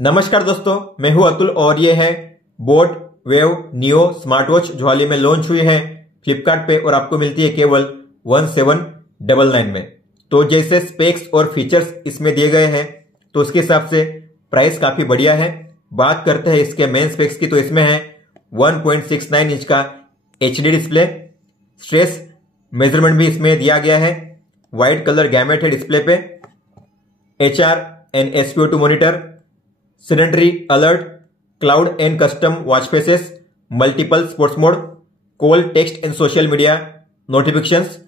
नमस्कार दोस्तों, मैं हूं अतुल और ये है boat wave neo smart watch जो हाल ही में लॉन्च हुई है फ्लिपकार्ट पे और आपको मिलती है केवल 1799 में। तो जैसे स्पेक्स और फीचर्स इसमें दिए गए हैं तो उसके हिसाब से प्राइस काफी बढ़िया है। बात करते हैं इसके मेन स्पेक्स की, तो इसमें है 1.69 इंच का HD डिस्प्ले, स्ट्रेस मेजरमेंट भी इसमें दिया गया है, व्हाइट कलर गैमेट है डिस्प्ले पे, HR and SpO2 monitor, sedentary alert, cloud and custom watch faces, multiple sports mode, call text and social media notifications,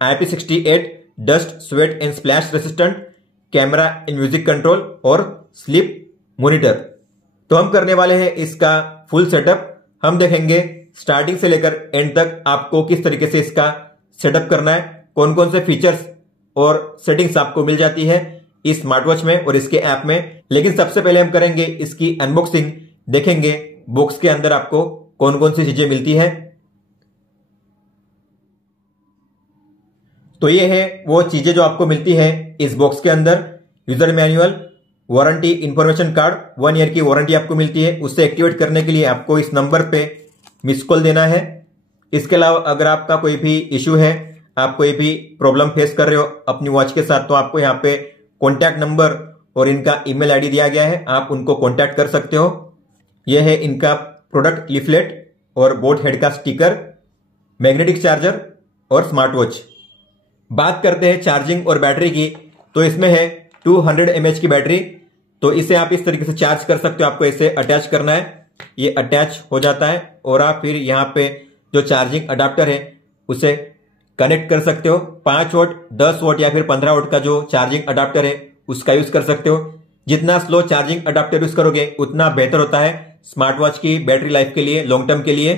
IP68 dust sweat and splash resistant, camera and music control और sleep monitor. तो हम करने वाले हैं इसका full setup. हम देखेंगे starting से लेकर एंड तक आपको किस तरीके से इसका सेटअप करना है, कौन कौन से फीचर्स और सेटिंग्स आपको मिल जाती है इस स्मार्ट वॉच में और इसके ऐप में। लेकिन सबसे पहले हम करेंगे इसकी अनबॉक्सिंग, देखेंगे बॉक्स के अंदर आपको कौन कौन सी चीजें मिलती है। तो ये है वो चीजें जो आपको मिलती है इस बॉक्स के अंदर। User manual, warranty information card, 1 year की वारंटी आपको मिलती है। उससे एक्टिवेट करने के लिए आपको इस नंबर पे मिस कॉल देना है। इसके अलावा अगर आपका कोई भी इश्यू है, आप कोई भी प्रॉब्लम फेस कर रहे हो अपनी वॉच के साथ, तो आपको यहाँ पे कॉन्टैक्ट नंबर और इनका ईमेल आईडी दिया गया है, आप उनको कॉन्टैक्ट कर सकते हो। यह है इनका प्रोडक्ट लीफलेट और बोट हेड का स्टिकर, मैग्नेटिक चार्जर और स्मार्ट वॉच। बात करते हैं चार्जिंग और बैटरी की, तो इसमें है 200 mAh की बैटरी। तो इसे आप इस तरीके से चार्ज कर सकते हो। आपको इसे अटैच करना है, ये अटैच हो जाता है और आप फिर यहाँ पे जो चार्जिंग अडाप्टर है उसे कनेक्ट कर सकते हो। 5 वोट, 10 वोट या फिर 15 वोट का जो चार्जिंग अडाप्टर है उसका यूज कर सकते हो। जितना स्लो चार्जिंग अडाप्टर यूज करोगे उतना बेहतर होता है स्मार्ट वॉच की बैटरी लाइफ के लिए, लॉन्ग टर्म के लिए।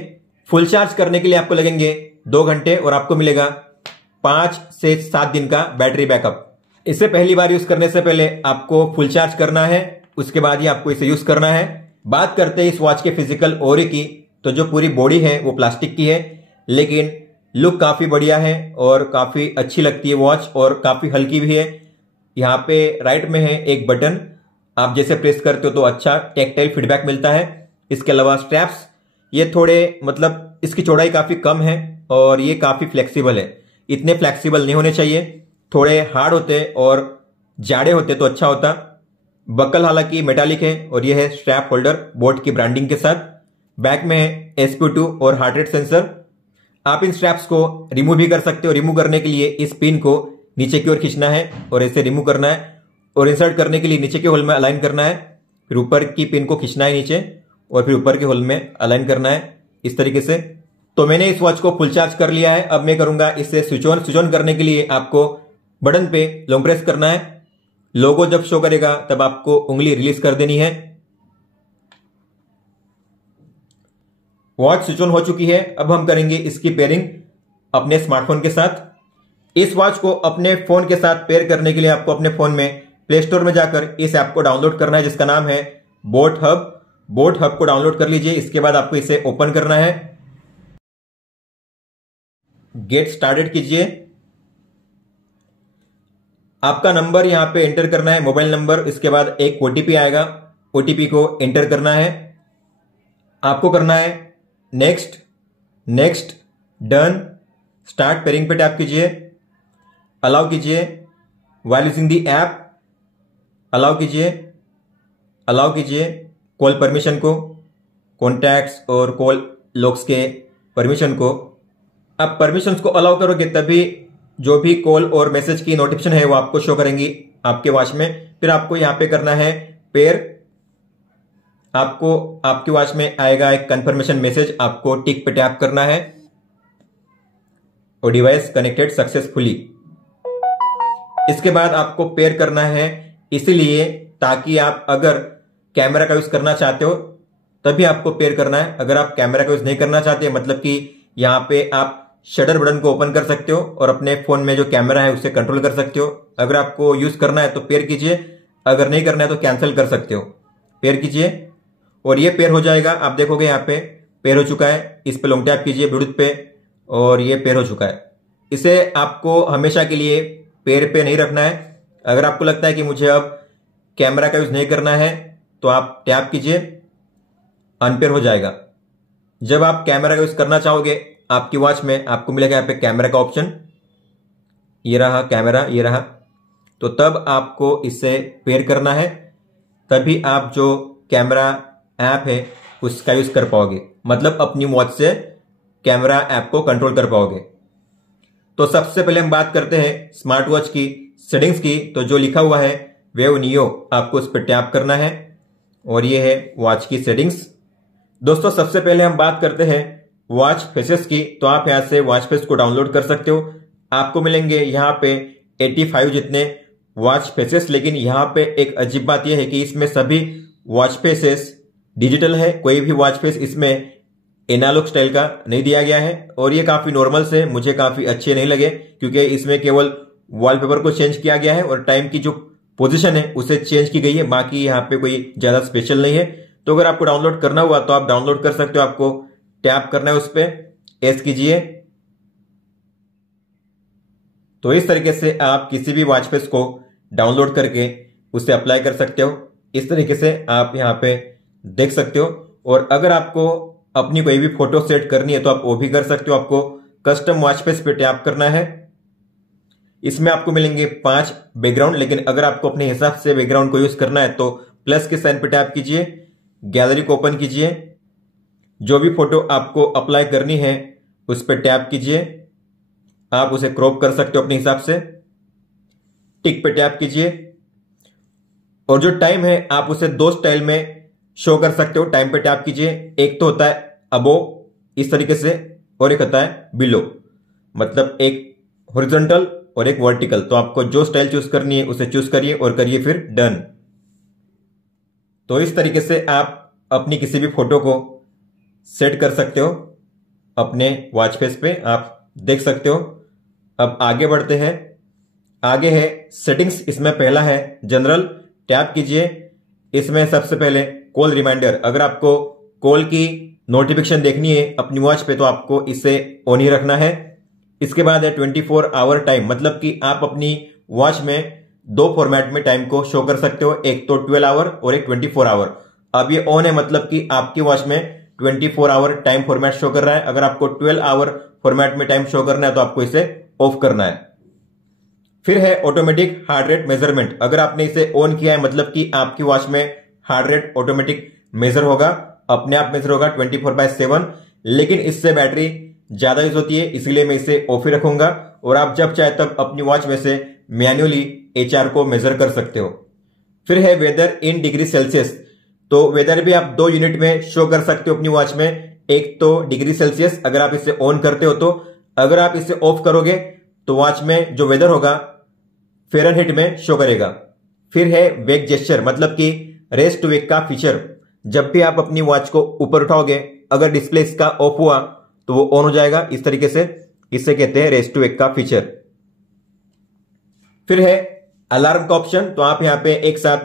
फुल चार्ज करने के लिए आपको लगेंगे 2 घंटे और आपको मिलेगा 5 से 7 दिन का बैटरी बैकअप। इसे पहली बार यूज करने से पहले आपको फुल चार्ज करना है, उसके बाद ही आपको इसे यूज करना है। बात करते हैं इस वॉच के फिजिकल ओरी की, तो जो पूरी बॉडी है वो प्लास्टिक की है, लेकिन लुक काफी बढ़िया है और काफी अच्छी लगती है वॉच और काफी हल्की भी है। यहाँ पे राइट में है एक बटन, आप जैसे प्रेस करते हो तो अच्छा टेक्टाइल फीडबैक मिलता है। इसके अलावा स्ट्रैप्स ये थोड़े मतलब इसकी चौड़ाई काफी कम है और ये काफी फ्लेक्सिबल है। इतने फ्लेक्सिबल नहीं होने चाहिए, थोड़े हार्ड होते और जाड़े होते तो अच्छा होता। बकल हालांकि मेटालिक है और यह है स्ट्रैप होल्डर बोट की ब्रांडिंग के साथ। बैक में है SpO2 और हार्ट रेट सेंसर। आप इन स्ट्रैप्स को रिमूव भी कर सकते हो। रिमूव करने के लिए इस पिन को नीचे की ओर खींचना है और इसे रिमूव करना है, और इंसर्ट करने के लिए नीचे के होल में अलाइन करना है, फिर ऊपर की पिन को खींचना है नीचे और फिर ऊपर के होल में अलाइन करना है इस तरीके से। तो मैंने इस वॉच को फुल चार्ज कर लिया है। अब मैं करूंगा इसे स्विच ऑन करने के लिए आपको बटन पे लॉन्ग प्रेस करना है। लोगो जब शो करेगा तब आपको उंगली रिलीज कर देनी है। वॉच स्विच ऑन हो चुकी है। अब हम करेंगे इसकी पेयरिंग अपने स्मार्टफोन के साथ। इस वॉच को अपने फोन के साथ पेयर करने के लिए आपको अपने फोन में प्ले स्टोर में जाकर इस ऐप को डाउनलोड करना है जिसका नाम है बोट हब। बोट हब को डाउनलोड कर लीजिए। इसके बाद आपको इसे ओपन करना है, गेट स्टार्टेड कीजिए। आपका नंबर यहां पे एंटर करना है, मोबाइल नंबर। इसके बाद एक OTP आएगा, OTP को एंटर करना है। आपको करना है next, next, done, start pairing पे टैप कीजिए, अलाउ कीजिए, while using the app allow कीजिए, अलाउ कीजिए कॉल परमिशन को, कॉन्टैक्ट्स और कॉल लॉग्स के परमिशन को। आप परमिशंस को अलाउ करोगे तभी जो भी कॉल और मैसेज की नोटिफिकेशन है वो आपको शो करेंगी आपके वॉच में। फिर आपको यहां पे करना है पेयर। आपको आपकी वॉच में आएगा एक कंफर्मेशन मैसेज, आपको टिक पे टैप करना है और डिवाइस कनेक्टेड सक्सेसफुली। इसके बाद आपको पेयर करना है, इसलिए ताकि आप अगर कैमरा का यूज करना चाहते हो तभी आपको पेयर करना है। अगर आप कैमरा का यूज नहीं करना चाहते, मतलब कि यहां पे आप शटर बटन को ओपन कर सकते हो और अपने फोन में जो कैमरा है उसे कंट्रोल कर सकते हो। अगर आपको यूज करना है तो पेयर कीजिए, अगर नहीं करना है तो कैंसिल कर सकते हो। पेयर कीजिए और ये पेयर हो जाएगा। आप देखोगे यहाँ पे पेयर हो चुका है। इस पे लॉन्ग टैप कीजिए ब्लूटूथ पे और ये पेयर हो चुका है। इसे आपको हमेशा के लिए पेयर पे नहीं रखना है। अगर आपको लगता है कि मुझे अब कैमरा का यूज नहीं करना है तो आप टैप कीजिए, अनपेयर हो जाएगा। जब आप कैमरा का यूज करना चाहोगे आपकी वॉच में, आपको मिलेगा यहाँ पे कैमरा का ऑप्शन, ये रहा कैमरा, ये रहा। तो तब आपको इसे पेयर करना है, तभी आप जो कैमरा ऐप है उसका यूज कर पाओगे, मतलब अपनी वॉच से कैमरा ऐप को कंट्रोल कर पाओगे। तो सबसे पहले हम बात करते हैं स्मार्ट वॉच की सेटिंग्स की। तो जो लिखा हुआ है वेव नियो, आपको उस पर टैप करना है और ये है वॉच की सेटिंग्स। दोस्तों सबसे पहले हम बात करते हैं वॉच फेसेस की। तो आप यहां से वॉच फेस को डाउनलोड कर सकते हो। आपको मिलेंगे यहाँ पे 85 जितने वॉच फेसेस, लेकिन यहाँ पे एक अजीब बात यह है कि इसमें सभी वॉच फेसेस डिजिटल है, कोई भी वॉच फेस इसमें एनालॉग स्टाइल का नहीं दिया गया है। और ये काफी नॉर्मल से मुझे काफी अच्छे नहीं लगे, क्योंकि इसमें केवल वॉलपेपर को चेंज किया गया है और टाइम की जो पोजीशन है उसे चेंज की गई है, बाकी यहाँ पे कोई ज्यादा स्पेशल नहीं है। तो अगर आपको डाउनलोड करना हुआ तो आप डाउनलोड कर सकते हो, आपको टैप करना है उस पर, एस कीजिए। तो इस तरीके से आप किसी भी वॉच फेस को डाउनलोड करके उसे अप्लाई कर सकते हो। इस तरीके से आप यहाँ पे देख सकते हो। और अगर आपको अपनी कोई भी फोटो सेट करनी है तो आप वो भी कर सकते हो। आपको कस्टम वॉच फेस पे टैप करना है। इसमें आपको मिलेंगे 5 बैकग्राउंड, लेकिन अगर आपको अपने हिसाब से बैकग्राउंड को यूज करना है तो प्लस के साइन पे टैप कीजिए, गैलरी को ओपन कीजिए, जो भी फोटो आपको अप्लाई करनी है उस पर टैप कीजिए। आप उसे क्रॉप कर सकते हो अपने हिसाब से, टिक पे टैप कीजिए। और जो टाइम है आप उसे 2 स्टाइल में शो कर सकते हो। टाइम पे टैप कीजिए, एक तो होता है अबो इस तरीके से, और एक होता है बिलो, मतलब एक हॉरिजॉन्टल और एक वर्टिकल। तो आपको जो स्टाइल चूज करनी है उसे चूज करिए और करिए फिर डन। तो इस तरीके से आप अपनी किसी भी फोटो को सेट कर सकते हो अपने वॉच फेस पे, आप देख सकते हो। अब आगे बढ़ते हैं। आगे है सेटिंग्स, इसमें पहला है जनरल, टैप कीजिए। इसमें सबसे पहले कॉल रिमाइंडर, अगर आपको कॉल की नोटिफिकेशन देखनी है अपनी वॉच पे तो आपको इसे ऑन ही रखना है। इसके बाद है 24 आवर टाइम, मतलब कि आप अपनी वॉच में 2 फॉर्मेट में टाइम को शो कर सकते हो, एक तो 12 आवर और एक 24 आवर। अब ये ऑन है, मतलब कि आपकी वॉच में 24 आवर टाइम फॉर्मेट शो कर रहा है। अगर आपको 12 आवर फॉर्मेट में टाइम शो करना है तो आपको इसे ऑफ करना है। फिर है ऑटोमेटिक हार्ट रेट मेजरमेंट, अगर आपने इसे ऑन किया है मतलब कि आपकी वॉच में हार्ट रेट ऑटोमेटिक मेजर होगा, अपने आप मेजर होगा 24/7। लेकिन इससे बैटरी ज्यादा यूज होती है, इसलिए मैं इसे ऑफ ही रखूंगा। और आप जब चाहे तब अपनी वॉच में से मैन्युअली एचआर को मेजर कर सकते हो। फिर है वेदर इन डिग्री सेल्सियस, तो वेदर भी आप 2 यूनिट में शो कर सकते हो अपनी वॉच में, एक तो डिग्री सेल्सियस अगर आप इसे ऑन करते हो तो, अगर आप इसे ऑफ करोगे तो वॉच में जो वेदर होगा फ़ारेनहीट में शो करेगा। फिर है वेक जेस्चर, मतलब कि रेस टू वेक का फीचर, जब भी आप अपनी वॉच को ऊपर उठाओगे अगर डिस्प्ले इसका ऑफ हुआ तो वो ऑन हो जाएगा इस तरीके से, इसे कहते हैं रेस टू वेक का फीचर। फिर है अलार्म का ऑप्शन, तो आप यहां पे एक साथ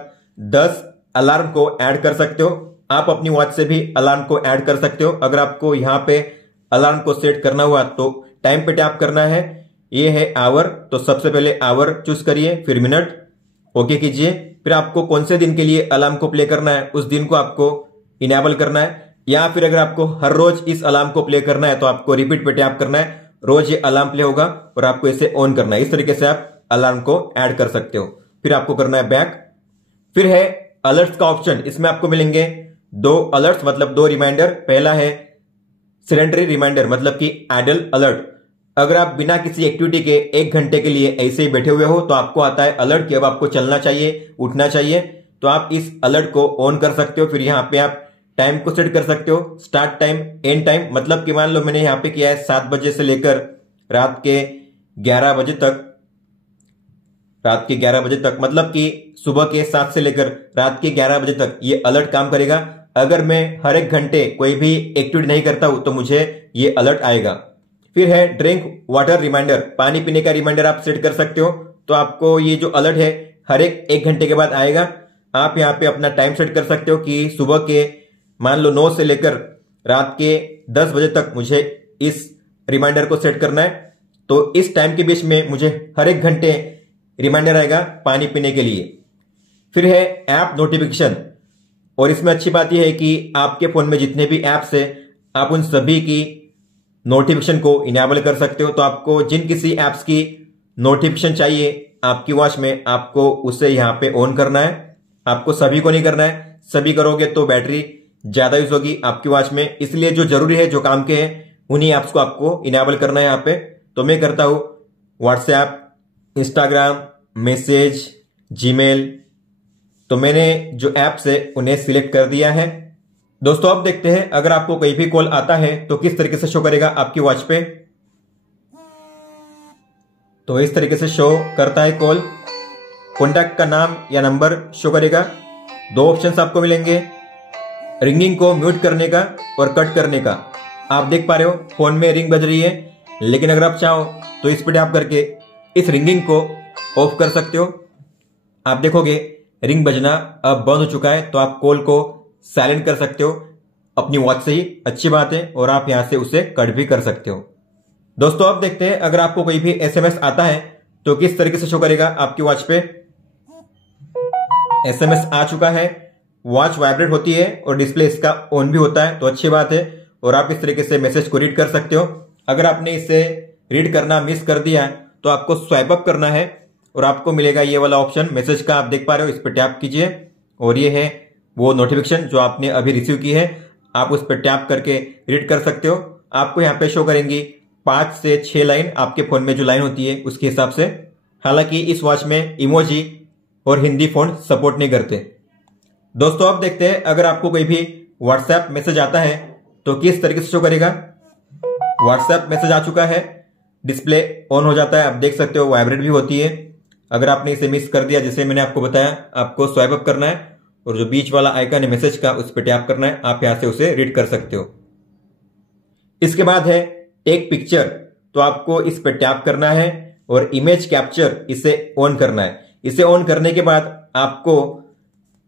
10 अलार्म को ऐड कर सकते हो। आप अपनी वॉच से भी अलार्म को ऐड कर सकते हो। अगर आपको यहां पे अलार्म को सेट करना हुआ तो टाइम पे टैप करना है, ये है आवर, तो सबसे पहले आवर चूज करिए, फिर मिनट, ओके कीजिए। फिर आपको कौन से दिन के लिए अलार्म को प्ले करना है उस दिन को आपको इनेबल करना है, या फिर अगर आपको हर रोज इस अलार्म को प्ले करना है तो आपको रिपीट पे टैप करना है, रोज ये अलार्म प्ले होगा और आपको इसे ऑन करना है। इस तरीके से आप अलार्म को ऐड कर सकते हो। फिर आपको करना है बैक। फिर है अलर्ट्स का ऑप्शन, इसमें आपको मिलेंगे 2 अलर्ट्स, मतलब 2 रिमाइंडर। पहला है सेडेंटरी रिमाइंडर, मतलब कि आइडल अलर्ट, अगर आप बिना किसी एक्टिविटी के 1 घंटे के लिए ऐसे ही बैठे हुए हो तो आपको आता है अलर्ट कि अब आपको चलना चाहिए, उठना चाहिए, तो आप इस अलर्ट को ऑन कर सकते हो। फिर यहाँ पे आप टाइम को सेट कर सकते हो, स्टार्ट टाइम, एंड टाइम, मतलब कि मान लो मैंने यहाँ पे किया है 7 बजे से लेकर रात के 11 बजे तक, मतलब कि सुबह के 7 से लेकर रात के 11 बजे तक ये अलर्ट काम करेगा। अगर मैं हर 1 घंटे कोई भी एक्टिविटी नहीं करता हूं तो मुझे ये अलर्ट आएगा। फिर है ड्रिंक वाटर रिमाइंडर, पानी पीने का रिमाइंडर आप सेट कर सकते हो, तो आपको ये जो अलर्ट है हर 1 घंटे के बाद आएगा। आप यहाँ पे अपना टाइम सेट कर सकते हो कि सुबह के मान लो 9 से लेकर रात के 10 बजे तक मुझे इस रिमाइंडर को सेट करना है, तो इस टाइम के बीच में मुझे हर 1 घंटे रिमाइंडर आएगा पानी पीने के लिए। फिर है ऐप नोटिफिकेशन, और इसमें अच्छी बात यह है कि आपके फोन में जितने भी ऐप्स है आप उन सभी की नोटिफिकेशन को इनेबल कर सकते हो। तो आपको जिन किसी ऐप्स की नोटिफिकेशन चाहिए आपकी वॉच में, आपको उसे यहां पे ऑन करना है। आपको सभी को नहीं करना है, सभी करोगे तो बैटरी ज्यादा यूज होगी आपकी वॉच में, इसलिए जो जरूरी है, जो काम के हैं, उन्हीं ऐप्स को आपको इनेबल करना है यहाँ पे। तो मैं करता हूं व्हाट्सएप, इंस्टाग्राम, मैसेज, जीमेल। तो मैंने जो ऐप्स है उन्हें सिलेक्ट कर दिया है। दोस्तों अब देखते हैं अगर आपको कोई भी कॉल आता है तो किस तरीके से शो करेगा आपकी वॉच पे। तो इस तरीके से शो करता है कॉल। कॉन्टैक्ट का नाम या नंबर शो करेगा। दो ऑप्शंस आपको मिलेंगे, रिंगिंग को म्यूट करने का और कट करने का। आप देख पा रहे हो फोन में रिंग बज रही है, लेकिन अगर आप चाहो तो इस पर टैप करके इस रिंगिंग को ऑफ कर सकते हो। आप देखोगे रिंग बजना अब बंद हो चुका है, तो आप कॉल को साइलेंट कर सकते हो अपनी वॉच से ही। अच्छी बात है, और आप यहां से उसे कट भी कर सकते हो। दोस्तों अब देखते हैं अगर आपको कोई भी एसएमएस आता है तो किस तरीके से शो करेगा आपकी वॉच पे। एसएमएस आ चुका है, वॉच वाइब्रेट होती है और डिस्प्ले इसका ऑन भी होता है, तो अच्छी बात है। और आप इस तरीके से मैसेज को रीड कर सकते हो। अगर आपने इसे रीड करना मिस कर दिया तो आपको स्वाइप अप करना है और आपको मिलेगा ये वाला ऑप्शन मैसेज का। आप देख पा रहे हो, इस पर टैप कीजिए और ये है वो नोटिफिकेशन जो आपने अभी रिसीव की है। आप उस पर टैप करके रीड कर सकते हो। आपको यहाँ पे शो करेंगी 5 से 6 लाइन, आपके फोन में जो लाइन होती है उसके हिसाब से। हालांकि इस वॉच में इमोजी और हिंदी फॉन्ट सपोर्ट नहीं करते। दोस्तों अब देखते हैं अगर आपको कोई भी व्हाट्सएप मैसेज आता है तो किस तरीके से शो करेगा। व्हाट्सएप मैसेज आ चुका है, डिस्प्ले ऑन हो जाता है, आप देख सकते हो वाइब्रेट भी होती है। अगर आपने इसे मिस कर दिया, जैसे मैंने आपको बताया, आपको स्वाइप अप करना है और जो बीच वाला आइकन है मैसेज का उस पर टैप करना है। आप यहां से उसे रीड कर सकते हो। इसके बाद है टेक पिक्चर, तो आपको इस पर टैप करना है और इमेज कैप्चर इसे ऑन करना है। इसे ऑन करने के बाद आपको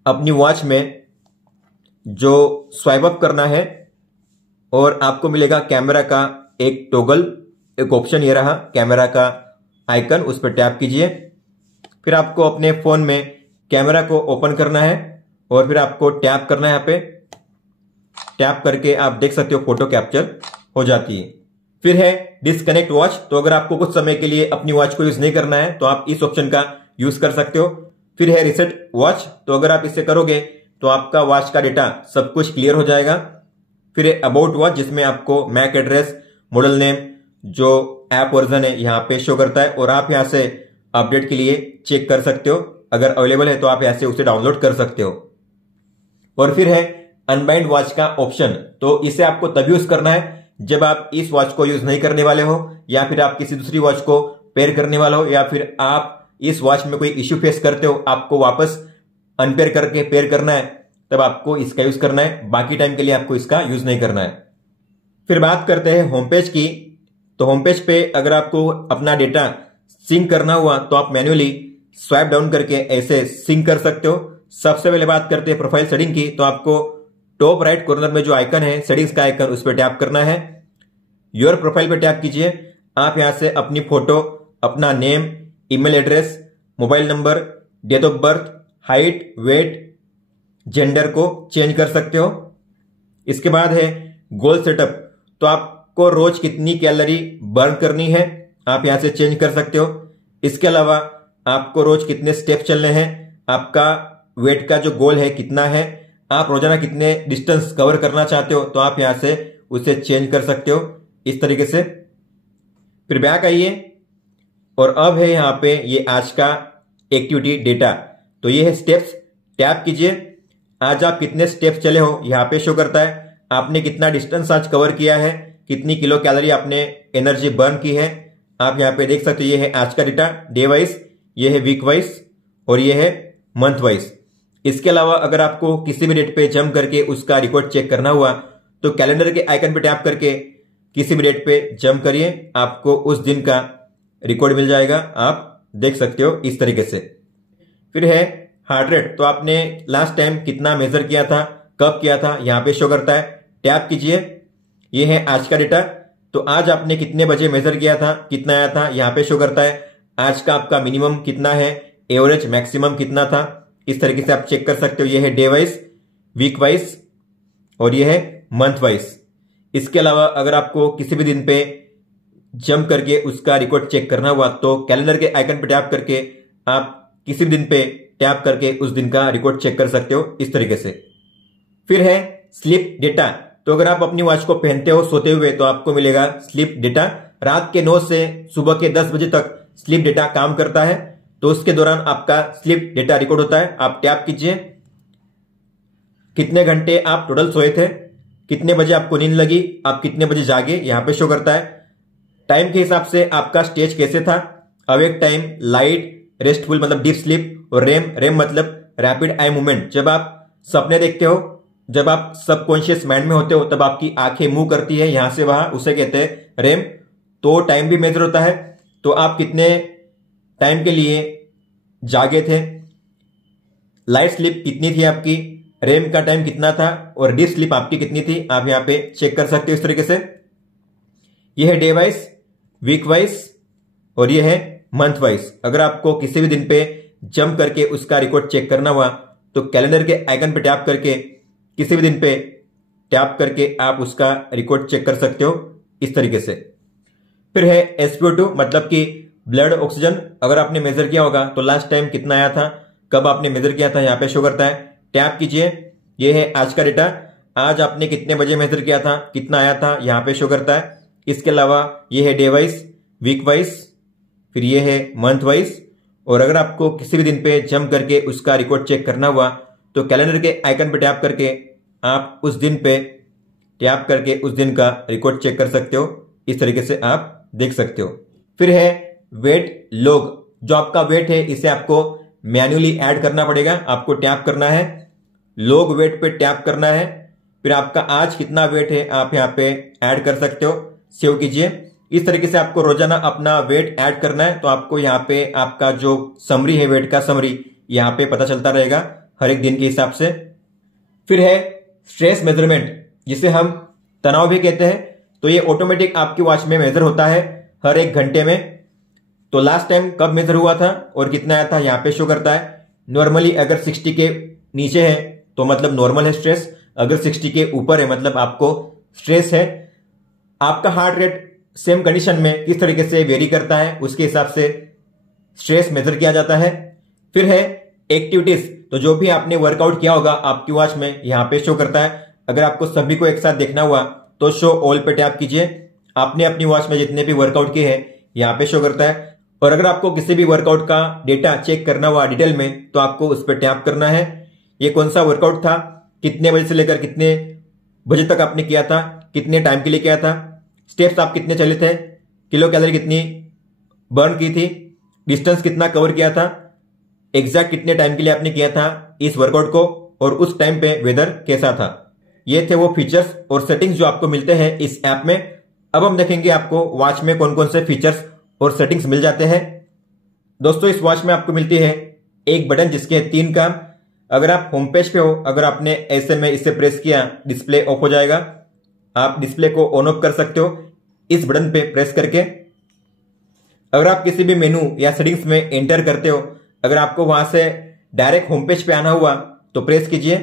अपनी वॉच में जो स्वाइप अप करना है और आपको मिलेगा कैमरा का एक टॉगल, एक ऑप्शन ये रहा कैमरा का आइकन, उस पर टैप कीजिए। फिर आपको अपने फोन में कैमरा को ओपन करना है और फिर आपको टैप करना है। यहाँ पे टैप करके आप देख सकते हो फोटो कैप्चर हो जाती है। फिर है डिस्कनेक्ट वॉच, तो अगर आपको कुछ समय के लिए अपनी वॉच को यूज नहीं करना है तो आप इस ऑप्शन का यूज कर सकते हो। फिर है रिसेट वॉच, तो अगर आप इसे करोगे तो आपका वॉच का डेटा सब कुछ क्लियर हो जाएगा। फिर है अबाउट वॉच, जिसमें आपको मैक एड्रेस, मॉडल नेम, जो ऐप वर्जन है यहाँ पे शो करता है और आप यहाँ से अपडेट के लिए चेक कर सकते हो। अगर अवेलेबल है तो आप यहाँ से उसे डाउनलोड कर सकते हो। और फिर है अनबाइंड वॉच का ऑप्शन, तो इसे आपको तभी यूज करना है जब आप इस वॉच को यूज नहीं करने वाले हो, या फिर आप किसी दूसरी वॉच को पेयर करने वाला हो, या फिर आप इस वॉच में कोई इश्यू फेस करते हो, आपको वापस अनपेयर करके पेयर करना है, तब आपको इसका यूज करना है। बाकी टाइम के लिए आपको इसका यूज नहीं करना है। फिर बात करते हैं होम पेज की, तो होम पेज पे अगर आपको अपना डेटा सिंक करना हुआ तो आप मैन्युअली स्वाइप डाउन करके ऐसे सिंक कर सकते हो। सबसे पहले बात करते हैं प्रोफाइल सेटिंग की, तो आपको टॉप राइट कॉर्नर में जो आइकन है सेटिंग्स का आइकन, उस पर टैप करना है। योर प्रोफाइल पे टैप कीजिए। आप यहां से अपनी फोटो, अपना name, email address, mobile number, date of birth, height, weight, gender को चेंज कर सकते हो। इसके बाद है गोल सेटअप, तो आपको रोज कितनी कैलोरी बर्न करनी है आप यहां से चेंज कर सकते हो। इसके अलावा आपको रोज कितने स्टेप चलने हैं, आपका वेट का जो गोल है कितना है, आप रोजाना कितने डिस्टेंस कवर करना चाहते हो, तो आप यहां से उसे चेंज कर सकते हो इस तरीके से। फिर बैक आइए और अब है यहां पे ये आज का एक्टिविटी डेटा, तो ये है स्टेप्स। टैप कीजिए, आज आप कितने स्टेप्स चले हो यहां पे शो करता है। आपने कितना डिस्टेंस आज कवर किया है, कितनी किलो कैलोरी आपने एनर्जी बर्न की है, आप यहां पे देख सकते हो। ये है आज का डेटा डे वाइज, ये है वीक वाइज और ये है मंथ वाइज। इसके अलावा अगर आपको किसी भी डेट पे जंप करके उसका रिकॉर्ड चेक करना हुआ तो कैलेंडर के आइकन पे टैप करके किसी भी डेट पे जंप करिए, आपको उस दिन का रिकॉर्ड मिल जाएगा। आप देख सकते हो इस तरीके से। फिर है हार्ट रेट, तो आपने लास्ट टाइम कितना मेजर किया था, कब किया था, यहां पे शो करता है। टैप कीजिए, ये है आज का डेटा, तो आज आपने कितने बजे मेजर किया था, कितना आया था, यहां पे शो करता है। आज का आपका मिनिमम कितना है, एवरेज मैक्सिमम कितना था, इस तरीके से आप चेक कर सकते हो। ये है डे वाइज, वीक वाइज और ये है मंथ वाइज। इसके अलावा अगर आपको किसी भी दिन पे जंप करके उसका रिकॉर्ड चेक करना हुआ तो कैलेंडर के आइकन पे टैप करके आप किसी भी दिन पे टैप करके उस दिन का रिकॉर्ड चेक कर सकते हो इस तरीके से। फिर है स्लीप डेटा। तो अगर आप अपनी वॉच को पहनते हो सोते हुए तो आपको मिलेगा स्लीप डेटा। रात के 9 से सुबह के 10 बजे तक स्लीप डेटा काम करता है, तो उसके दौरान आपका स्लीप डेटा रिकॉर्ड होता है। आप टैप कीजिए, कितने घंटे आप टोटल सोए थे, कितने बजे आपको नींद लगी, आप कितने बजे जागे, यहां पे शो करता है। टाइम के हिसाब से आपका स्टेज कैसे था, अवेक टाइम, लाइट, रेस्टफुल मतलब डीप स्लीप, और रेम मतलब रैपिड आई मूवमेंट। जब आप सपने देखते हो, जब आप सबकॉन्शियस माइंड में होते हो तब आपकी आंखें मूव करती है यहां से वहां, उसे कहते हैं रेम। तो टाइम भी मेजर होता है, तो आप कितने टाइम के लिए जागे थे, लाइट स्लीप कितनी थी आपकी, रेम का टाइम कितना था और डीप स्लीप आपकी कितनी थी, आप यहां पे चेक कर सकते हो इस तरीके से। यह है डे वाइज, वीक वाइज और यह है मंथ वाइज। अगर आपको किसी भी दिन पे जंप करके उसका रिकॉर्ड चेक करना हुआ तो कैलेंडर के आइकन पे टैप करके किसी भी दिन पे टैप करके आप उसका रिकॉर्ड चेक कर सकते हो इस तरीके से। फिर है SpO2 मतलब कि ब्लड ऑक्सीजन। अगर आपने मेजर किया होगा तो लास्ट टाइम कितना आया था, कब आपने मेजर किया था, यहां पे शो करता है। टैप कीजिए, यह है आज का डेटा, आज आपने कितने बजे मेजर किया था, कितना आया था, यहां पे शो करता है। इसके अलावा यह है डे वाइज, वीक वाइज, फिर यह है मंथ वाइज। और अगर आपको किसी भी दिन पे जंप करके उसका रिकॉर्ड चेक करना हुआ तो कैलेंडर के आइकन पे टैप करके आप उस दिन पे टैप करके उस दिन का रिकॉर्ड चेक कर सकते हो इस तरीके से आप देख सकते हो। फिर है वेट लॉग। जो आपका वेट है इसे आपको मैन्युअली ऐड करना पड़ेगा, आपको टैप करना है, लॉग वेट पे टैप करना है, फिर आपका आज कितना वेट है आप यहां पे ऐड कर सकते हो, सेव कीजिए। इस तरीके से आपको रोजाना अपना वेट ऐड करना है, तो आपको यहाँ पे आपका जो समरी है वेट का समरी यहाँ पे पता चलता रहेगा हर एक दिन के हिसाब से। फिर है स्ट्रेस मेजरमेंट जिसे हम तनाव भी कहते हैं, तो ये ऑटोमेटिक आपकी वॉच में मेजर होता है हर एक घंटे में। तो लास्ट टाइम कब मेजर हुआ था और कितना आया था यहाँ पे शो करता है। नॉर्मली अगर 60 के नीचे है तो मतलब नॉर्मल है स्ट्रेस, अगर 60 के ऊपर है मतलब आपको स्ट्रेस है। आपका हार्ट रेट सेम कंडीशन में किस तरीके से वेरी करता है उसके हिसाब से स्ट्रेस मेजर किया जाता है। फिर है एक्टिविटीज, तो जो भी आपने वर्कआउट किया होगा आपकी वॉच में यहाँ पे शो करता है। अगर आपको सभी को एक साथ देखना हुआ तो शो ऑल पे टैप कीजिए, आपने अपनी वॉच में जितने भी वर्कआउट किए हैं यहाँ पे शो करता है। और अगर आपको किसी भी वर्कआउट का डेटा चेक करना हुआ डिटेल में तो आपको उस पर टैप करना है। ये कौन सा वर्कआउट था, कितने बजे से लेकर कितने बजे तक आपने किया था, कितने टाइम के लिए किया था, स्टेप्स आप कितने चले थे, किलो कैलोरी कितनी बर्न की थी, डिस्टेंस कितना कवर किया था, एग्जैक्ट कितने टाइम के लिए आपने किया था इस वर्कआउट को, और उस टाइम पे वेदर कैसा था। ये थे वो फीचर्स और सेटिंग्स जो आपको मिलते हैं इस ऐप में। अब हम देखेंगे आपको वॉच में कौन कौन से फीचर्स और सेटिंग्स मिल जाते हैं। दोस्तों इस वॉच में आपको मिलती है एक बटन जिसके 3 काम। अगर आप होम पेज पे हो, अगर आपने ऐसे में इसे प्रेस किया डिस्प्ले ऑफ हो जाएगा, आप डिस्प्ले को ऑन ऑफ कर सकते हो इस बटन पे प्रेस करके। अगर आप किसी भी मेनू या सेटिंग्स में एंटर करते हो, अगर आपको वहां से डायरेक्ट होम पेज पे आना हुआ तो प्रेस कीजिए,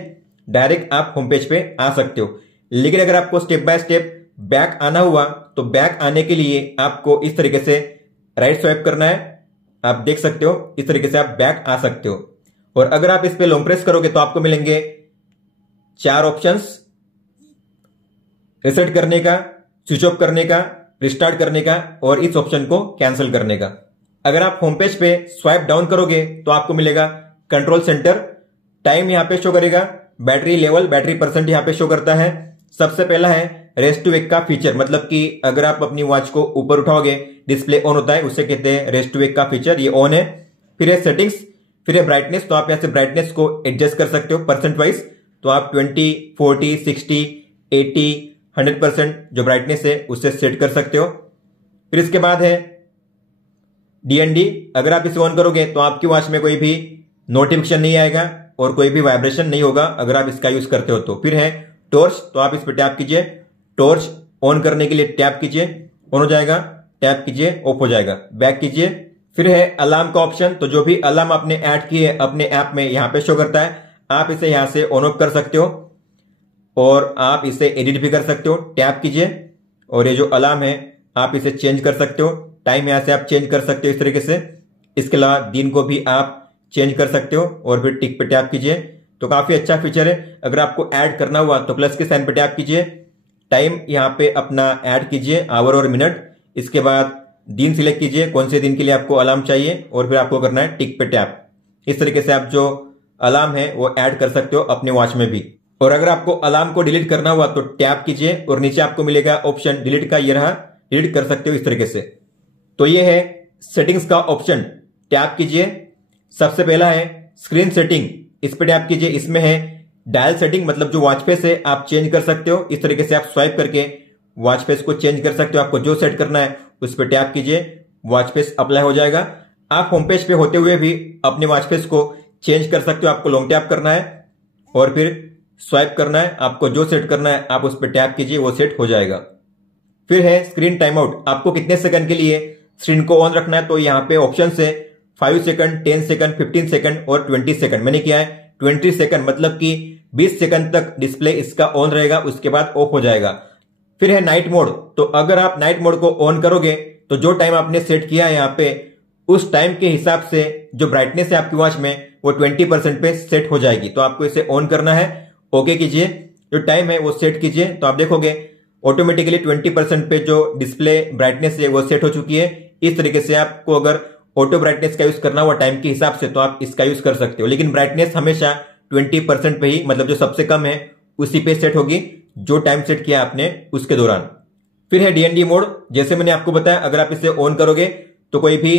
डायरेक्ट आप होम पेज पे आ सकते हो। लेकिन अगर आपको स्टेप बाय स्टेप बैक आना हुआ तो बैक आने के लिए आपको इस तरीके से राइट स्वाइप करना है। आप देख सकते हो इस तरीके से आप बैक आ सकते हो। और अगर आप इस पे लॉन्ग प्रेस करोगे तो आपको मिलेंगे 4 ऑप्शंस, रिसेट करने का, स्विच ऑफ करने का, रिस्टार्ट करने का और इस ऑप्शन को कैंसिल करने का। अगर आप होम पेज पे स्वाइप डाउन करोगे तो आपको मिलेगा कंट्रोल सेंटर, टाइम यहां पे शो करेगा, बैटरी लेवल, बैटरी परसेंट यहां पे शो करता है। सबसे पहला है रेस्ट टू वेक का फीचर, मतलब कि अगर आप अपनी वॉच को ऊपर उठाओगे डिस्प्ले ऑन होता है, उसे कहते हैं रेस्ट टू वेक का फीचर, ये ऑन है। फिर है सेटिंग्स, फिर है ब्राइटनेस, तो आप यहां से ब्राइटनेस को एडजस्ट कर सकते हो परसेंट वाइज, तो आप 20, 40, 60, 80, 100% जो ब्राइटनेस है उससे सेट कर सकते हो। फिर इसके बाद है DND, अगर आप इसे ऑन करोगे तो आपकी वॉच में कोई भी नोटिफिकेशन नहीं आएगा और कोई भी वाइब्रेशन नहीं होगा अगर आप इसका यूज करते हो तो। फिर है टॉर्च, तो आप इस पर टैप कीजिए, टॉर्च ऑन करने के लिए टैप कीजिए, ऑन हो जाएगा, टैप कीजिए, ऑफ हो जाएगा, बैक कीजिए। फिर है अलार्म का ऑप्शन, तो जो भी अलार्म आपने ऐड की है अपने ऐप में यहाँ पे शो करता है, आप इसे यहाँ से ऑन ऑफ कर सकते हो। और आप इसे एडिट भी कर सकते हो। टैप कीजिए और ये जो अलार्म है आप इसे चेंज कर सकते हो। टाइम यहां से आप चेंज कर सकते हो इस तरीके से। इसके अलावा दिन को भी आप चेंज कर सकते हो और फिर टिक पे टैप कीजिए। तो काफी अच्छा फीचर है। अगर आपको ऐड करना हुआ तो प्लस के साइन पे टैप कीजिए, टाइम यहाँ पे अपना ऐड कीजिए, आवर और मिनट। इसके बाद दिन सिलेक्ट कीजिए, कौन से दिन के लिए आपको अलार्म चाहिए और फिर आपको करना है टिक पे टैप। इस तरीके से आप जो अलार्म है वो ऐड कर सकते हो अपने वॉच में भी। और अगर आपको अलार्म को डिलीट करना हुआ तो टैप कीजिए और नीचे आपको मिलेगा ऑप्शन डिलीट का, ये रहा, डिलीट कर सकते हो इस तरीके से। तो ये है सेटिंग्स का ऑप्शन। टैप कीजिए, सबसे पहला है स्क्रीन सेटिंग, इस पे टैप कीजिए। इसमें है डायल सेटिंग, मतलब जो वॉच फेस है आप चेंज कर सकते हो। इस तरीके से आप स्वाइप करके वॉच फेस को चेंज कर सकते हो। आपको जो सेट करना है उस पर टैप कीजिए, वॉच फेस अप्लाई हो जाएगा। आप होम पेज पे होते हुए भी अपने वॉच फेस को चेंज कर सकते हो। आपको लॉन्ग टैप करना है और फिर स्वाइप करना है, आपको जो सेट करना है आप उस पर टैप कीजिए, वो सेट हो जाएगा। फिर है स्क्रीन टाइम आउट, आपको कितने सेकंड के लिए स्क्रीन को ऑन रखना है। तो यहाँ पे ऑप्शन है 5 सेकंड, 10 सेकंड, 15 सेकंड और 20 सेकंड। मैंने किया है 20 सेकंड, मतलब कि 20 सेकंड तक डिस्प्ले इसका ऑन रहेगा, उसके बाद ऑफ हो जाएगा। फिर है नाइट मोड, तो अगर आप नाइट मोड को ऑन करोगे तो जो टाइम आपने सेट किया है यहाँ पे उस टाइम के हिसाब से जो ब्राइटनेस है आपकी वॉच में वो 20% पे सेट हो जाएगी। तो आपको इसे ऑन करना है, ओके कीजिए, जो टाइम है वो सेट कीजिए। तो आप देखोगे ऑटोमेटिकली 20% पे जो डिस्प्ले ब्राइटनेस है वो सेट हो चुकी है। इस तरीके से आपको अगर ऑटो ब्राइटनेस का यूज करना हुआ टाइम के हिसाब से तो आप इसका यूज कर सकते हो, लेकिन ब्राइटनेस हमेशा 20% पे ही, मतलब जो सबसे कम है उसी पे सेट होगी जो टाइम सेट किया आपने उसके दौरान। फिर है डीएनडी मोड, जैसे मैंने आपको बताया अगर आप इसे ऑन करोगे तो कोई भी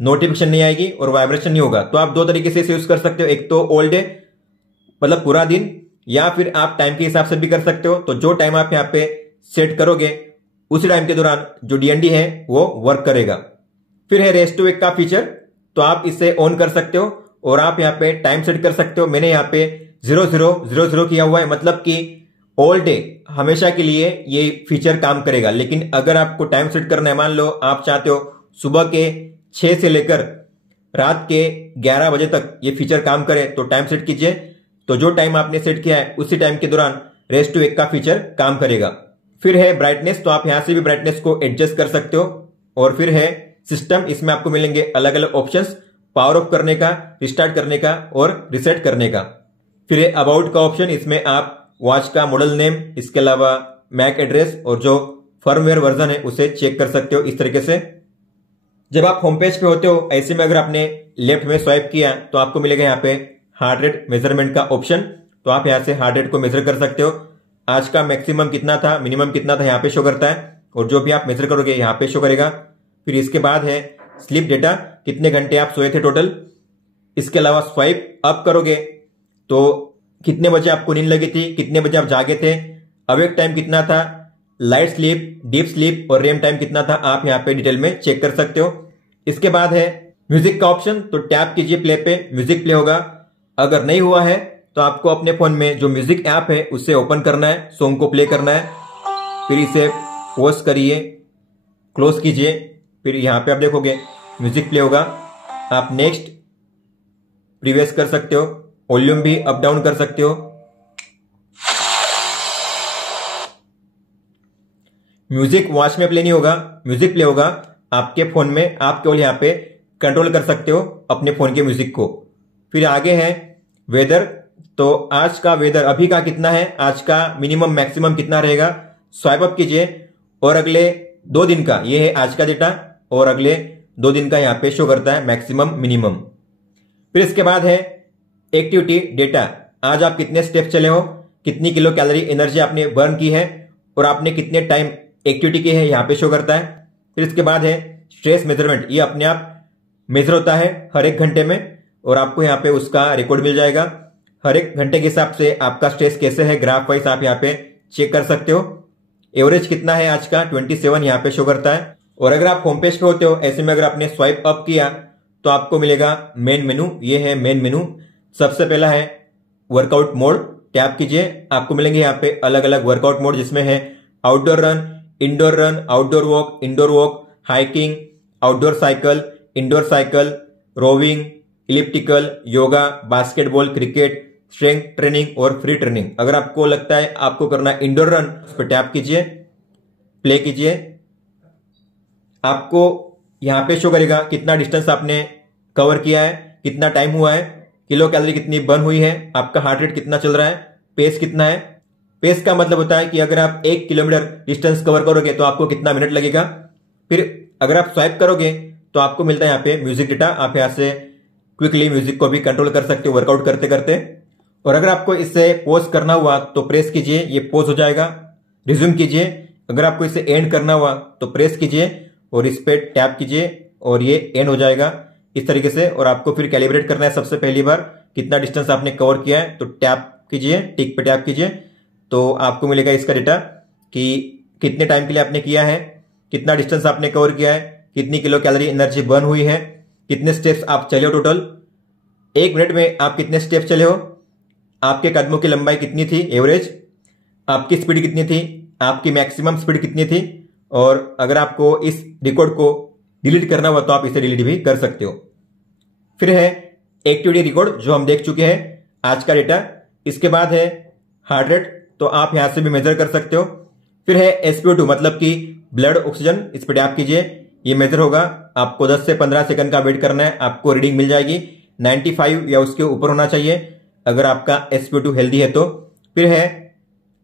नोटिफिकेशन नहीं आएगी और वाइब्रेशन नहीं होगा। तो आप दो तरीके से इसे यूज कर सकते हो, एक तो ऑल डे मतलब पूरा दिन, या फिर आप टाइम के हिसाब से भी कर सकते हो। तो जो टाइम आप यहाँ पे सेट करोगे उसी टाइम के दौरान जो डीएनडी है वो वर्क करेगा। फिर है रेस्ट टू वेक का फीचर, तो आप इसे ऑन कर सकते हो और आप यहाँ पे टाइम सेट कर सकते हो। मैंने यहाँ पे 0000 किया हुआ है, मतलब कि ऑल डे हमेशा के लिए ये फीचर काम करेगा। लेकिन अगर आपको टाइम सेट करना है, मान लो आप चाहते हो सुबह के 6 से लेकर रात के 11 बजे तक ये फीचर काम करे, तो टाइम सेट कीजिए। तो जो टाइम आपने सेट किया है उसी टाइम के दौरान रेस्ट टू वेक का फीचर काम करेगा। फिर है ब्राइटनेस, तो आप यहां से भी ब्राइटनेस को एडजस्ट कर सकते हो। और फिर है सिस्टम, इसमें आपको मिलेंगे अलग अलग ऑप्शंस, पावर ऑफ करने का, रिस्टार्ट करने का और रिसेट करने का। फिर है अबाउट का ऑप्शन, इसमें आप वॉच का मॉडल नेम, इसके अलावा मैक एड्रेस और जो फर्मवेयर वर्जन है उसे चेक कर सकते हो इस तरीके से। जब आप होम पेज पे होते हो ऐसे में अगर आपने लेफ्ट में स्वाइप किया तो आपको मिलेगा यहाँ पे हार्ट रेट मेजरमेंट का ऑप्शन। तो आप यहाँ से हार्ट रेट को मेजर कर सकते हो। आज का मैक्सिमम कितना था, मिनिमम कितना था, यहाँ पे शो करता है और जो भी आप मेजर करोगे यहाँ पे शो करेगा। फिर इसके बाद है स्लीप डेटा, कितने घंटे आप सोए थे टोटल। इसके अलावा स्वाइप अप करोगे तो कितने बजे आपको नींद लगी थी, कितने बजे आप जागे थे, अवेक टाइम कितना था, लाइट स्लीप, डीप स्लीप और रेम टाइम कितना था, आप यहाँ पे डिटेल में चेक कर सकते हो। इसके बाद है म्यूजिक का ऑप्शन, तो टैप कीजिए प्ले पे, म्यूजिक प्ले होगा। अगर नहीं हुआ है तो आपको अपने फोन में जो म्यूजिक ऐप है उससे ओपन करना है, सॉन्ग को प्ले करना है, फिर इसे पॉज करिए, क्लोज कीजिए, फिर यहाँ पे आप देखोगे म्यूजिक प्ले होगा। आप नेक्स्ट प्रीवियस कर सकते हो, वॉल्यूम भी अप डाउन कर सकते हो। म्यूजिक वॉच में प्ले नहीं होगा, म्यूजिक प्ले होगा आपके फोन में। आप केवल यहाँ पे कंट्रोल कर सकते हो अपने फोन के म्यूजिक को। फिर आगे है वेदर, तो आज का वेदर अभी का कितना है, आज का मिनिमम मैक्सिमम कितना रहेगा, स्वाइप अप कीजिए और अगले 2 दिन का, ये है आज का डेटा और अगले 2 दिन का यहाँ पे शो करता है मैक्सिमम मिनिमम। फिर इसके बाद है एक्टिविटी डेटा, आज आप कितने स्टेप चले हो, कितनी किलो कैलोरी एनर्जी आपने बर्न की है और आपने कितने टाइम एक्टिविटी की है, यहाँ पे शो करता है। फिर इसके बाद है स्ट्रेस मेजरमेंट, ये अपने आप मेजर होता है हर 1 घंटे में और आपको यहाँ पे उसका रिकॉर्ड मिल जाएगा। हर 1 घंटे के हिसाब से आपका स्ट्रेस कैसे है, ग्राफ वाइज आप यहाँ पे चेक कर सकते हो। एवरेज कितना है आज का, 27 यहाँ पे शो करता है। और अगर आप होम पेज पे होते हो ऐसे में अगर आपने स्वाइप अप किया तो आपको मिलेगा मेन मेनू, ये है मेन मेनू। सबसे पहला है वर्कआउट मोड, टैप कीजिए, आपको मिलेंगे यहाँ पे अलग अलग वर्कआउट मोड जिसमें है outdoor run, indoor run, outdoor walk, indoor walk, hiking, outdoor cycle, indoor cycle, rowing, elliptical, yoga, basketball, cricket, strength training और फ्री ट्रेनिंग। अगर आपको लगता है आपको करना है इंडोर रन, उस पर टैप कीजिए, प्ले कीजिए। आपको यहां पे शो करेगा कितना डिस्टेंस आपने कवर किया है, कितना टाइम हुआ है, किलो कैलोरी कितनी बर्न हुई है, आपका हार्ट रेट कितना चल रहा है, पेस कितना है। पेस का मतलब होता है कि अगर आप 1 किलोमीटर डिस्टेंस कवर करोगे तो आपको कितना मिनट लगेगा। फिर अगर आप स्वाइप करोगे तो आपको मिलता है यहाँ पे म्यूजिक डेटा। आप यहाँ से क्विकली म्यूजिक को भी कंट्रोल कर सकते हो वर्कआउट करते करते। और अगर आपको इससे पॉज करना हुआ तो प्रेस कीजिए, ये पॉज हो जाएगा। रिज्यूम कीजिए। अगर आपको इसे एंड करना हुआ तो प्रेस कीजिए और इस पे टैप कीजिए और ये एंड हो जाएगा इस तरीके से। और आपको फिर कैलिब्रेट करना है सबसे पहली बार कितना डिस्टेंस आपने कवर किया है, तो टैप कीजिए, टिक पे टैप कीजिए, तो आपको मिलेगा इसका डेटा कि कितने टाइम के लिए आपने किया है, कितना डिस्टेंस आपने कवर किया है, कितनी किलो कैलोरी एनर्जी बर्न हुई है, कितने स्टेप्स आप चले हो टोटल, 1 मिनट में आप कितने स्टेप्स चले हो, आपके कदमों की लंबाई कितनी थी एवरेज, आपकी स्पीड कितनी थी, आपकी मैक्सिमम स्पीड कितनी थी। और अगर आपको इस रिकॉर्ड को डिलीट करना हुआ तो आप इसे डिलीट भी कर सकते हो। फिर है एक्टिविटी रिकॉर्ड जो हम देख चुके हैं आज का डेटा। इसके बाद है हार्ट रेट, तो आप यहां से भी मेजर कर सकते हो। फिर है SpO2 मतलब कि ब्लड ऑक्सीजन, इस पर टैप कीजिए, ये मेजर होगा। आपको 10 से 15 सेकंड का वेट करना है, आपको रीडिंग मिल जाएगी। 95 या उसके ऊपर होना चाहिए अगर आपका SpO2 हेल्दी है तो। फिर है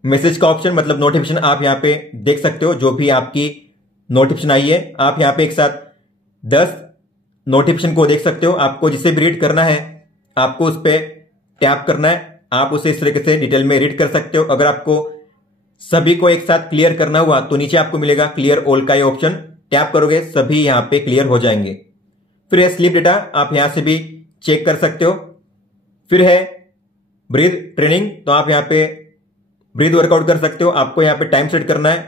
मैसेज का ऑप्शन मतलब नोटिफिकेशन, आप यहाँ पे देख सकते हो जो भी आपकी नोटिफिकेशन आई है। आप यहाँ पे एक साथ 10 नोटिफिकेशन को देख सकते हो। आपको जिसे भी रीड करना है आपको उस पर टैप करना है, आप उसे इस तरीके से डिटेल में रीड कर सकते हो। अगर आपको सभी को एक साथ क्लियर करना हुआ तो नीचे आपको मिलेगा क्लियर ऑल का ये ऑप्शन, टैप करोगे सभी यहां पे क्लियर हो जाएंगे। फिर है स्लीप डेटा, आप यहां से भी चेक कर सकते हो। फिर है ब्रीथ ट्रेनिंग, तो आप यहां पे ब्रीथ वर्कआउट कर सकते हो। आपको यहां पे टाइम सेट करना है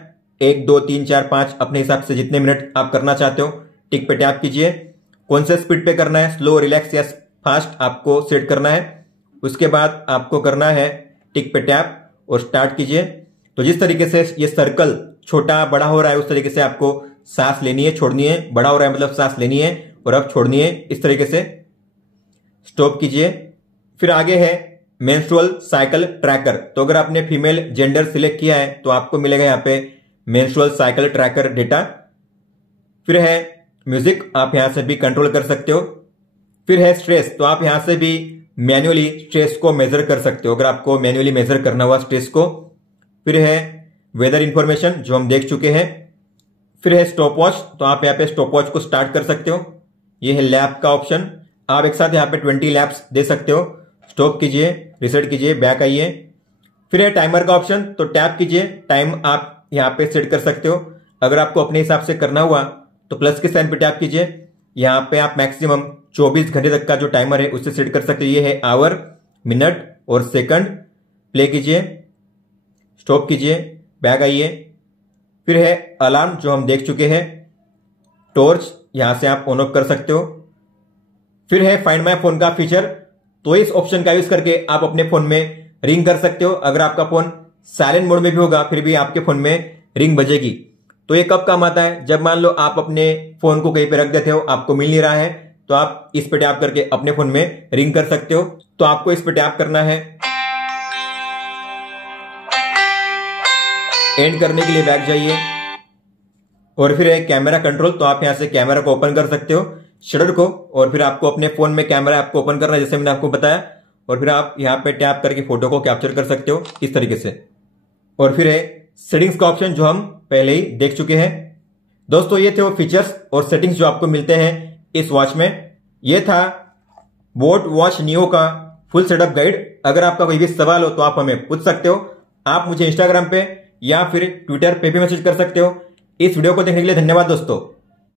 1, 2, 3, 4, 5 अपने हिसाब से जितने मिनट आप करना चाहते हो। टिक पे टैप कीजिए। कौन से स्पीड पे करना है, स्लो, रिलैक्स या फास्ट, आपको सेट करना है। उसके बाद आपको करना है टिक पे टैप और स्टार्ट कीजिए। तो जिस तरीके से ये सर्कल छोटा बड़ा हो रहा है उस तरीके से आपको सांस लेनी है, छोड़नी है। बड़ा हो रहा है मतलब सांस लेनी है और अब छोड़नी है, इस तरीके से स्टॉप कीजिए। फिर आगे है मेंस्ट्रुअल साइकिल ट्रैकर, तो अगर आपने फीमेल जेंडर सिलेक्ट किया है तो आपको मिलेगा यहाँ पे मेंस्ट्रुअल साइकिल ट्रैकर डेटा। फिर है म्यूजिक, आप यहां से भी कंट्रोल कर सकते हो। फिर है स्ट्रेस, तो आप यहां से भी मैन्युअली स्ट्रेस को मेजर कर सकते हो अगर आपको मैन्युअली मेजर करना हुआ स्ट्रेस को। फिर है वेदर इंफॉर्मेशन जो हम देख चुके हैं। फिर है स्टॉप वॉच, तो आप यहाँ पे स्टॉप वॉच को स्टार्ट कर सकते हो। ये है लैप का ऑप्शन, आप एक साथ यहाँ पे 20 लैप्स दे सकते हो। स्टॉप कीजिए, रिसेट कीजिए, बैक आइए। फिर है टाइमर का ऑप्शन, तो टैप कीजिए, टाइम आप यहाँ पे सेट कर सकते हो। अगर आपको अपने हिसाब से करना हुआ तो प्लस के साइन पे टैप कीजिए। यहाँ पे आप मैक्सिमम 24 घंटे तक का जो टाइमर है उससे सेट कर सकते हो। ये है आवर, मिनट और सेकंड। प्ले कीजिए, स्टॉप कीजिए, बैक आइए। फिर है अलार्म जो हम देख चुके हैं। टॉर्च यहां से आप ऑन ऑफ कर सकते हो। फिर है फाइंड माय फोन का फीचर, तो इस ऑप्शन का यूज करके आप अपने फोन में रिंग कर सकते हो। अगर आपका फोन साइलेंट मोड में भी होगा फिर भी आपके फोन में रिंग बजेगी। तो ये कब काम आता है, जब मान लो आप अपने फोन को कहीं पे रख देते हो, आपको मिल नहीं रहा है, तो आप इस पे टैप करके अपने फोन में रिंग कर सकते हो। तो आपको इस पे टैप करना है। एंड करने के लिए बैक जाइए। और फिर है कैमरा कंट्रोल, तो आप यहां से कैमरा को ओपन कर सकते हो, शटर को, और फिर आपको अपने फोन में कैमरा आपको ओपन करना है जैसे मैंने आपको बताया। और फिर आप यहां पे टैप करके फोटो को कैप्चर कर सकते हो इस तरीके से। और फिर है सेटिंग्स का ऑप्शन जो हम पहले ही देख चुके हैं। दोस्तों ये थे वो फीचर्स और सेटिंग्स जो आपको मिलते हैं इस वॉच में। ये था बोट वॉच नियो का फुल सेटअप गाइड। अगर आपका कोई भी सवाल हो तो आप हमें पूछ सकते हो। आप मुझे इंस्टाग्राम पे या फिर ट्विटर पे भी मैसेज कर सकते हो। इस वीडियो को देखने के लिए धन्यवाद दोस्तों।